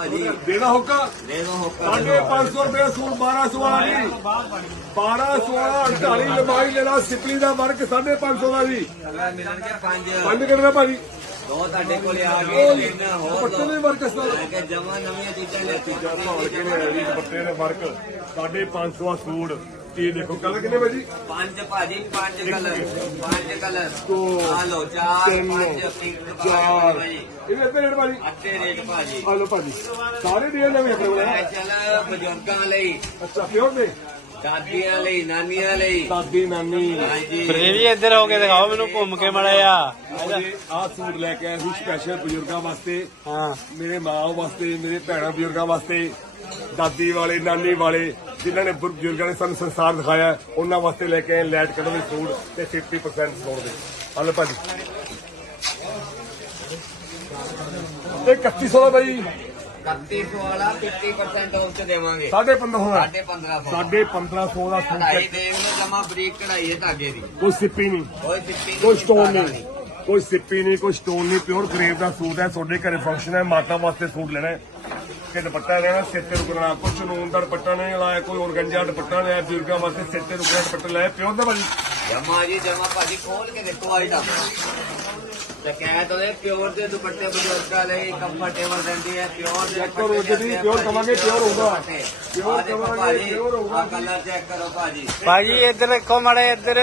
ਦੀ ਦੇਣਾ ਹੋਕਾ ਲੈ ਸਾਢੇ 500 ਰੁਪਏ ਸੂਟ 1200 ਵਾਲਾ ਨਹੀਂ 1200 ਵਾਲਾ 48 ਲੰਬਾਈ ਲੈਣਾ ਸਿਪਲੀ ਦਾ ਵਰਕ 550 ਦਾ ਜੀ ਮਿਲਣਗੇ ਪੰਜ ਪੰਜ ਕਿੰਨੇ ਭਾਜੀ ਦੋ ਤੁਹਾਡੇ ਕੋਲੇ ਆ ਗਏ ਤਿੰਨ ਹੋਰ ਦੋ ਦੇ ਵਰਕ ਮੈਂ ਕਿਹਾ ਜਮਾ ਨਵੀਆਂ ਚੀਜ਼ਾਂ ਲੈਤੀ ਭਾਲ ਕਿੰਨੇ ਹੈ ਜੀ ਦੁਪੱਟੇ ਦੇ ਵਰਕ 550 ਸੂਟ। ਇਹ ਦੇਖੋ ਕਲਰ ਕਿੰਨੇ ਭਾਜੀ? ਪੰਜ ਭਾਜੀ ਪੰਜ ਕਲਰ ਪੰਜ ਕਲਰ। ਦੋ, ਆ ਲਓ ਚਾਰ ਤਿੰਨ ਪੰਜ ਪਿੰਕ ਚਾਰ ਭਾਜੀ। ਇਹ ਇੱਥੇ ਰੇਟ ਭਾਜੀ? ਅੱਤੇ ਰੇਟ ਭਾਜੀ। ਆ ਲਓ ਭਾਜੀ। ਸਾਰੇ ਡੀਲ ਨਵੇਂ ਆਪਣੇ ਕੋਲ। ਸਪੈਸ਼ਲ ਬਜ਼ੁਰਗਾਂ ਲਈ। ਅੱਛਾ ਪਿਓਰ ਦੇ? ਦਾਦੀਆਂ ਲਈ ਨਾਨੀਆਂ ਲਈ। ਦਾਦੀ ਨਾਨੀ। ਹਾਂਜੀ। ਵੀ ਇੱਧਰ ਹੋ ਕੇ ਦਿਖਾਓ ਮੈਨੂੰ ਘੁੰਮ ਕੇ ਮੜਿਆ ਆਹ ਸੂਟ ਲੈ ਕੇ ਆਏ ਸੀ ਸਪੈਸ਼ਲ ਬਜ਼ੁਰਗਾਂ ਵਾਸਤੇ। ਹਾਂ। ਮੇਰੇ ਮਾਂ ਵਾਸਤੇ ਮੇਰੇ ਭੈਣਾਂ ਬਜ਼ੁਰਗਾਂ ਵਾਸਤੇ ਦਾਦੀ ਵਾਲੇ ਨਾਨੀ ਵਾਲੇ ਜਿਨ੍ਹਾਂ ਨੇ ਬਜ਼ੁਰਗਾਂ ਨੇ ਸਾਨੂੰ ਸੰਸਾਰ ਦਿਖਾਇਆ ਹੈ, ਉਹਨਾਂ ਵਾਸਤੇ ਲੈ ਕੇ ਆਏ ਲਾਈਟ ਕਲਰ ਦੇ ਸੂਟ ਤੇ 50% ਡਿਸਕਾਊਂਟ ਦੇ। ਹਲੋ ਭਾਜੀ। ਇਹ 3100 ਦਾ ਭਾਈ 3100 ਵਾਲਾ 50% ਆਫ ਚ ਦੇਵਾਂਗੇ। 1550 ਦਾ। 1550 ਸਾਢੇ 1500 ਦਾ ਸੂਟ ਕਢਾਈ ਹੈ। ਦੇਖ ਲਓ ਜਮਾ ਬਰੀਕ ਕਢਾਈ ਹੈ ਧਾਗੇ ਦੀ। ਕੋਈ ਸਿੱਪੀ ਨਹੀਂ। ਕੋਈ ਸਿੱਪੀ ਨਹੀਂ ਕੋਈ ਸਟੋਨ ਧਾਗਾ ਨਹੀਂ। ਕੋਈ ਸਿੱਪੀ ਨਹੀਂ ਕੋਈ ਸਟੋਨ ਨਹੀਂ। ਪਿਓਰ ਗ੍ਰੇਵ ਦਾ ਸੂਟ ਹੈ ਤੁਹਾਡੇ ਘਰੇ ਫੰਕਸ਼ਨ ਹੈ ਮਾਤਾ ਵਾਸਤੇ ਸੂਟ ਲੈਣਾ ਹੈ। ਕਿ ਦੁਪੱਟਾ ਲੈਣਾ ਸਿਰ ਤੇ ਰੁਕਣਾ ਕੁਛ ਨੂਨ ਦਾ ਦੁਪੱਟਾ ਨਹੀਂ ਲਾਇਆ ਕੋਈ ਔਰਗੰਜਾ ਦੁਪੱਟਾ ਲਿਆ ਬਜ਼ੁਰਗਾਂ ਵਾਸਤੇ ਸਿਰ ਤੇ ਰੁਕਣਾ ਦੁਪੱਟਾ ਲਾਇਆ ਪਿਓਰ ਦਾ ਭਾਜੀ। ਜਮਾ ਜੀ ਜਮਾ ਭਾਜੀ ਖੋਲ ਕੇ ਦੇਖੋ ਆਈਟਮ। ਤੇ ਕਹਿ ਤੋ ਪਿਓਰ ਦੇ ਦੁਪੱਟੇ ਬਜ਼ੁਰਗਾਂ ਲਈ ਕੰਫਰਟੇਬਲ ਰਹਿੰਦੀ ਹੈ ਪਿਓਰ ਦੇ ਚੈੱਕ ਕਰੋ ਜੀ, ਆ ਪਿਓਰ ਕਵਾਂਗੇ, ਪਿਓਰ ਹੋਊਗਾ। ਪਿਓਰ ਕਵਾਂਗੇ, ਪਿਓਰ ਕਲਰ ਚੈੱਕ ਕਰੋ ਭਾਜੀ। ਭਾਜੀ ਇੱਧਰ ਦੇਖੋ ਮੜੇ ਇੱਧਰ।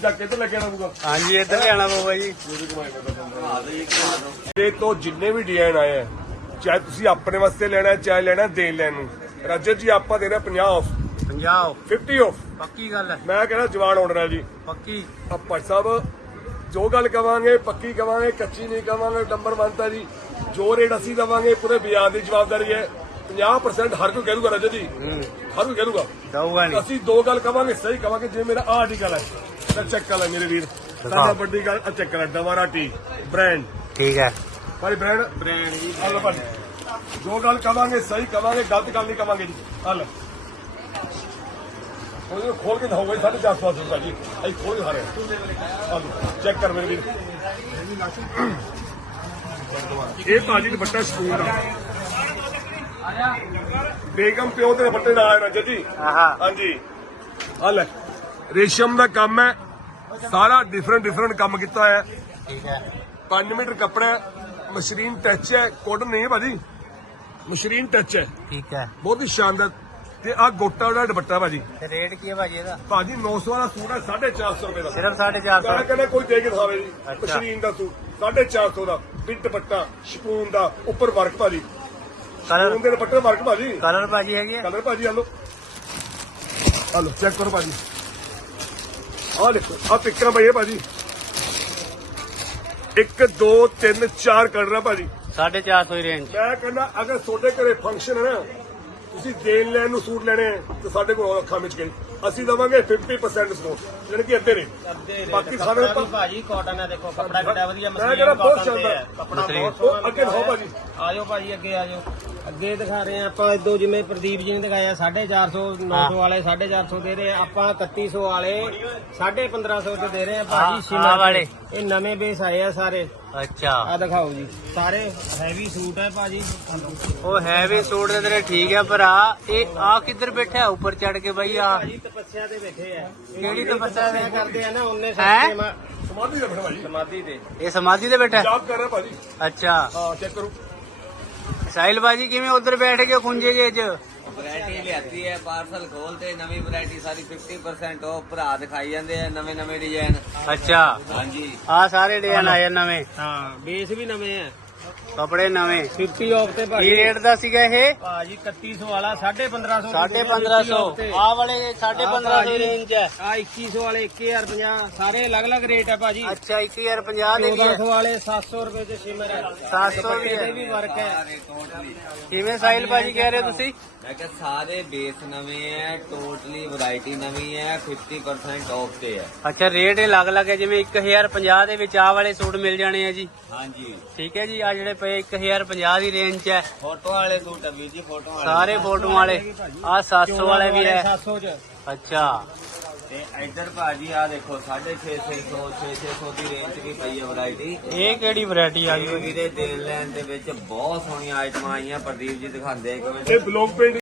ਦਾ ਹਾਂਜੀ ਇੱਧਰ ਲਿਆਣਾ ਪਊਗਾ ਜੀ। ਦਾ ਆ ਦੋ ਤੋਂ ਜਿੰਨੇ ਵੀ ਡਿਜ਼ਾਈਨ ਆਏ ਆ ਚਾਹੇ ਤੁਸੀਂ ਆਪਣੇ ਵਾਸਤੇ ਲੈਣਾ ਚਾਹੇ ਲੈਣਾ ਦੇਣ ਲੈਣ ਨੂੰ। ਰਜਤ ਜੀ ਆਪਾਂ ਦੇ ਰਹੇ 50 ਆਫ 50 50 ਆਫ ਪੱਕੀ ਗੱਲ ਹੈ। ਮੈਂ ਕਹਿੰਦਾ ਜਵਾਨ ਆਰਡਰ ਹੈ ਜੀ। ਪੱਕੀ। ਆ ਭਾਈ ਸਾਹਿਬ ਜੋ ਗੱਲ ਕਵਾਂਗੇ ਪੱਕੀ ਕਵਾਂਗੇ ਕੱਚੀ ਨਹੀਂ ਕਵਾਂਗੇ ਨੰਬਰ 1 ਤਾਂ ਜੀ ਜੋ ਰੇਟ ਅਸੀਂ ਦਵਾਂਗੇ ਪੂਰੇ ਬਾਜ਼ਾਰ ਦੀ ਜਵਾਬਦਾਰੀ ਹੈ। 50% ਹਰ ਕੋਈ ਕਹਿ ਦੂਗਾ ਜੀ। ਹਰ ਕੋਈ ਕਹਿ ਦੂਗਾ ਦਊਗਾ ਨਹੀਂ। ਅਸੀਂ ਦੋ ਗੱਲ ਕਵਾਂਗੇ ਸਹੀ ਕਵਾਂਗੇ ਜੇ ਮੇਰਾ ਆਹ ਆਰਟੀਕਲ ਹੈ ਤਾਂ ਚੈੱਕ ਕਰ ਲੈ ਮੇਰੇ ਵੀਰ। ਸਾਡਾ ਵੱਡੀ ਗੱਲ ਆ ਚੈੱਕ ਕਰ ਲੈ ਡਵਾਰਾ ਟੀ ਬ੍ਰਾਂਡ ਠੀਕ ਹੈ। ਭਾਈ ਬ੍ਰਾਂਡ ਬ੍ਰਾਂਡ ਜੀ ਹਲੋ ਭਾਜੀ ਜੋ ਗੱਲ ਕਵਾਂਗੇ ਸਹੀ ਕਵਾਂਗੇ ਗਲਤ ਗੱਲ ਨਹੀਂ ਕਵਾਂਗੇ ਜੀ। ਹਲ ਉਹ ਖੋਲ ਕੇ ਦਿਖਾਊਗਾ ਜੀ 450 ਰੁਪਏ ਜੀ। ਅਸੀਂ ਖੋਲ ਕੇ ਖਾ ਰਹੇ ਹਾਂ। ਆ ਚੈੱਕ ਕਰ ਮੇਰੇ ਵੀਰ। ਇਹ ਭਾਜੀ ਦੁਪੱਟਾ ਸਕੂਲ ਦਾ ਬੇਗਮ ਪਿਓ ਦੇ ਦੁਪੱਟੇ ਨਾਲ ਆਇਆ ਰਜਤ ਜੀ। ਹਾਂਜੀ। ਆ ਲੈ ਰੇਸ਼ਮ ਦਾ ਕੰਮ ਹੈ। ਸਾਰਾ ਡਿਫਰੈਂਟ ਡਿਫਰੈਂਟ ਕੰਮ ਕੀਤਾ ਹੈ। ਠੀਕ ਹੈ। 5 ਮੀਟਰ ਕੱਪੜਾ ਹੈ, ਮਸ਼ੀਨ ਟੱਚ ਹੈ। ਕੋਟਨ ਨਹੀਂ ਹੈ ਭਾਜੀ। ਮਸ਼ੀਨ ਟੱਚ ਹੈ। ਠੀਕ ਹੈ। ਬਹੁਤ ਹੀ ਸ਼ਾਨਦਾਰ ਤੇ ਆ ਗੋਟਾ ਵਾਲਾ ਦੁਪੱਟਾ ਭਾਜੀ। ਤੇ ਰੇਟ ਕੀ ਹੈ ਭਾਜੀ ਇਹਦਾ? ਭਾਜੀ 900 ਵਾਲਾ ਸੂਟ ਹੈ 450 ਰੁਪਏ ਦਾ। ਸਿਰਫ 450 ਕਹਿੰਦਾ ਕਹਿੰਦਾ ਕੋਈ ਦੇ ਕੇ ਦਿਖਾਵੇ ਜੀ। ਮਸ਼ੀਨ ਦਾ ਸੂਟ 450 ਦਾ ਬਿੱਟ ਦੁਪੱਟਾ ਸ਼ਪੂਨ ਦਾ ਉੱਪਰ ਵਰਕ ਭਾਜੀ। ਕਲਰ ਦੇ ਦੁਪੱਟੇ ਵਰਕ ਭਾਜੀ। ਕਲਰ ਭਾਜੀ ਹੈਗੀ ਹੈ? ਕਲਰ ਭਾਜੀ ਆ ਲੋ ਆ ਲੋ ਚੈੱਕ ਕਰੋ ਭਾਜੀ। ਆ ਦੇਖੋ ਆ ਪਿੱਕਾਂ ਹੈ ਭਾਜੀ। 1 2 3 4 ਕਲਰ ਆ ਭਾਜੀ। 450 ਦੀ ਰੇਂਜ ਮੈਂ ਕਹਿੰਦਾ ਅਗਰ ਤੁਹਾਡੇ ਘਰੇ ਫੰਕਸ਼ਨ ਹੈ ਨਾ ਤੁਸੀਂ ਦੇਣ ਲੈਣ ਨੂੰ ਸੂਟ ਲੈਣੇ ਤੇ ਸਾਡੇ ਕੋਲ ਅੱਖਾਂ ਵਿੱਚ ਗਈ ਅਸੀਂ ਦਵਾਂਗੇ 50% ਡਿਸਕਾਊਂਟ ਯਾਨੀ ਕਿ ਅੱਧੇ ਰੇਟ ਬਾਕੀ ਸਾਰੇ ਭਾਜੀ ਕਾਟਨ ਹੈ ਦੇਖੋ ਕੱਪੜਾ ਕਿੱਡਾ ਵਧੀਆ ਮੈਂ ਕਹਿੰਦਾ ਬਹੁਤ cotton ਤੇ ਚੱਲਦਾ। ਹੈ। ਕੱਪੜਾ ਮਸਲੀਨ। ਬਹੁਤ ਅੱਗੇ ਦਿਖਾਓ ਭਾਜੀ। ਆਜੋ ਭਾਜੀ ਅੱਗੇ ਆਜੋ ਅੱਗੇ ਦਿਖਾ ਰਹੇ ਆ ਆਪਾਂ ਇਦੋਂ ਜਿਵੇਂ ਪ੍ਰਦੀਪ ਜੀ ਨੇ ਦਿਖਾਇਆ 450 900 ਵਾਲੇ 450 ਦੇ ਰਹੇ ਆ ਆਪਾਂ 3100 ਵਾਲੇ 1550 ਚ ਦੇ ਰਹੇ ਆ ਆਹ- ਭਾਜੀ ਆਹ ਸ਼ਿਮਰ ਵਾਲੇ। ਇਹ ਨਵੇਂ ਬੇਸ ਆਏ ਆ ਸਾਰੇ। ਅੱਛਾ। ਆ ਦਿਖਾਓ ਜੀ। ਸਾਰੇ ਹੈਵੀ ਸੂਟ ਹੈ ਭਾਜੀ। ਉਹ ਹੈ ਵੀ ਸੂਟ ਦੇ ਤੇਰੇ ਠੀਕ ਹੈ ਪਰ ਆ ਇਹ ਆ ਕਿੱਧਰ ਬੈਠਾ ਉੱਪਰ ਚੜ ਕੇ ਬਈ ਆ। ਭਾਜੀ ਤਪੱਸਿਆ ਤੇ ਬੈਠੇ ਆ। ਕਿਹੜੀ ਤਪੱਸਿਆ ਦੇ? ਕਰਦੇ ਆ ਨਾ ਉਹਨੇ ਮਾ- ਸਮਾਧੀ ਦਾ ਬਣਾ ਭਾਜੀ। ਸਮਾਧੀ ਤੇ। ਇਹ ਸਮਾਧੀ ਤੇ ਬੈਠਾ ਯਾਦ ਕਰ ਰਿਹਾ ਭਾਜੀ। ਅੱਛਾ। ਹਾਂ ਚੈੱਕ ਕਰੋ। ਸਾਹਿਲ ਬਾਜੀ ਕਿਵੇਂ ਉਧਰ ਬੈਠ ਕੇ ਖੁੰਝੇ ਜੇ ਚ? ਵੈਰਾਈਟੀ ਲਿਆਤੀ ਹੈ ਪਾਰਸਲ ਖੋਲਤੇ ਨਵੀਂ ਵੈਰਾਈਟੀ ਸਾਰੀ 50% ਆਫ ਭਰਾ ਦਿਖਾਈ ਜਾਂਦੇ ਆ ਨਵੇਂ ਨਵੇਂ ਡਿਜ਼ਾਈਨ ਅੱਛਾ। ਹਾਂਜੀ। ਆ ਸਾਰੇ ਡਿਜ਼ਾਈਨ ਆਏ ਆ ਨਵੇਂ। ਹਾਂ ਬੇਸ ਵੀ ਨਵੇਂ ਆ। ਕਪੜੇ ਨਵੇਂ। 50 ਆਫ ਤੇ ਕੀ ਭਾਜੀ ਰੇਟ ਦਾ ਸੀਗਾ ਇਹ? ਭਾਜੀ 3100 ਵਾਲਾ 1550 1550 ਆ ਵਾਲੇ 1550 ਦੀ ਰੇਂਜ ਹੈ। ਆ 2100 ਵਾਲੇ 1050 ਸਾਰੇ ਅਲੱਗ-ਅਲੱਗ ਰੇਟ ਹੈ ਭਾਜੀ। ਅੱਛਾ 1050 ਦੇ ਵੀ ਹੈ। 1400 ਵਾਲੇ 700 ਰੁਪਏ ਤੇ ਸ਼ਿਮਰ ਹੈ। 700 ਵੀ ਇਹਦੇ ਹੈ ਵੀ ਵਰਕ ਹੈ। ਕਿਵੇਂ ਸਾਹਿਲ ਬਾਜੀ ਕਹਿ ਰਹੇ ਹੋ ਤੁਸੀਂ? ਮੈਂ ਕਿਹਾ ਸਾਰੇ ਬੇਸ ਨਵੇਂ ਹੈ ਟੋਟਲੀ ਵੈਰਾਈਟੀ ਨਵੀਂ ਹੈ 50% ਆਫ ਤੇ ਹੈ। ਅੱਛਾ ਰੇਟ ਇਹ ਅਲੱਗ-ਅਲੱਗ ਹੈ ਜਿਵੇਂ 1050 ਦੇ ਵਿੱਚ ਆ ਵਾਲੇ ਸੂਟ ਮਿਲ ਜਾਣੇ ਆ ਜੀ। ਹਾਂਜੀ। ਠੀਕ ਹੈ ਜੀ ਆ ਜਿਹੜੇ ਪਏ 1050 ਦੀ ਰੇਂਜ 'ਚ ਹੈ। ਫੋਟੋ ਵਾਲੇ ਸੂਟ ਆ ਵੀਰ ਜੀ ਫੋਟੋ ਵਾਲੇ। ਸਾਰੇ ਫੋਟੋਆਂ ਵਾਲੇ। ਆ 700 ਵਾਲੇ ਵੀ ਹੈ। 700 ਚ। ਅੱਛਾ। ਤੇ ਇੱਧਰ ਭਾਜੀ ਆ ਦੇਖੋ 650 600 600 ਦੀ ਰੇਂਜ ਵੀ ਪਈ ਹੈ ਵੈਰਾਈਟੀ ਇਹ ਕਿਹੜੀ ਵੈਰਾਈਟੀ ਆ ਗਈ? ਵੀਰੇ ਦੇਣ ਲੈਣ ਦੇ ਵਿੱਚ ਬਹੁਤ ਸੋਹਣੀਆਂ ਆਈਟਮਾਂ ਆਈਆਂ। ਪ੍ਰਦੀਪ ਜੀ ਦਿਖਾਉਂਦੇ ਇੱਕ ਮਿੰਟ। ਇਹ ਬਲੌਗ ਪੇਜ